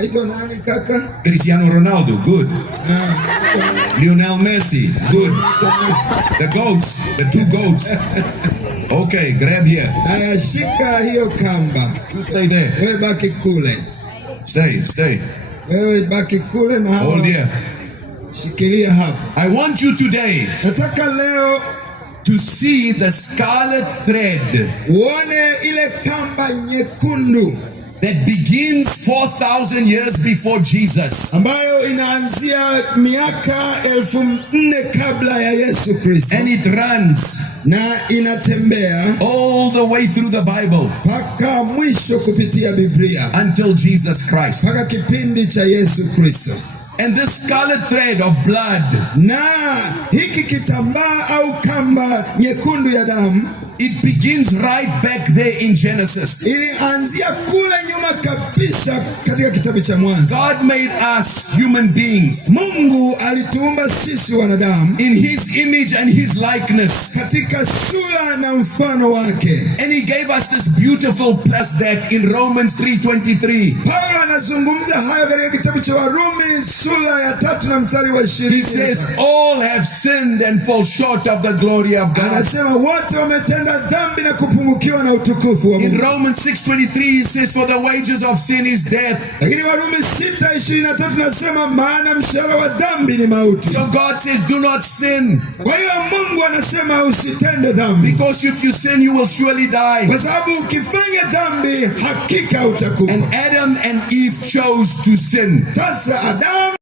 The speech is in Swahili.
Aitwa nani kaka? Cristiano Ronaldo, good. Lionel Messi, good. The goats, the two goats. Okay, grab here. Aya, shika hiyo kamba. You stay there. Wewe baki kule. Stay. Wewe baki kule na hapo. Hold here. Shikilia hapo. I want you today Nataka leo to see the scarlet thread uone ile kamba nyekundu that begins 4,000 years before Jesus, ambayo inaanzia miaka 1400 kabla ya Yesu Kristo, and it runs na inatembea all the way through the Bible mpaka mwisho kupitia Biblia, until Jesus Christ. mpaka kipindi cha Yesu Kristo. And this scarlet thread of blood, Na hiki kitambaa au kamba nyekundu ya damu, it begins right back there in Genesis. ilianzia kule nyuma kabisa katika kitabu cha Mwanzo. God made us human beings Mungu alituumba sisi wanadamu in His image and His likeness, katika sura na mfano wake. and He gave us this beautiful plus that in Romans 3:23. Paulo anazungumza hayo katika kitabu cha Warumi sura ya 3 na mstari wa 20. He says all have sinned and fall short of the glory of God. Anasema wote wametenda dhambi na kupungukiwa na utukufu wa In Mungu. Romans 6:23 he says for the wages of sin is death. Lakini Warumi 6:23 nasema maana mshahara wa dhambi ni mauti. So God says do not sin, Kwa hiyo Mungu anasema usitende dhambi, because if you sin you will surely die. kwa sababu ukifanya dhambi hakika utakufa. And Adam and Eve chose to sin. Sasa Adamu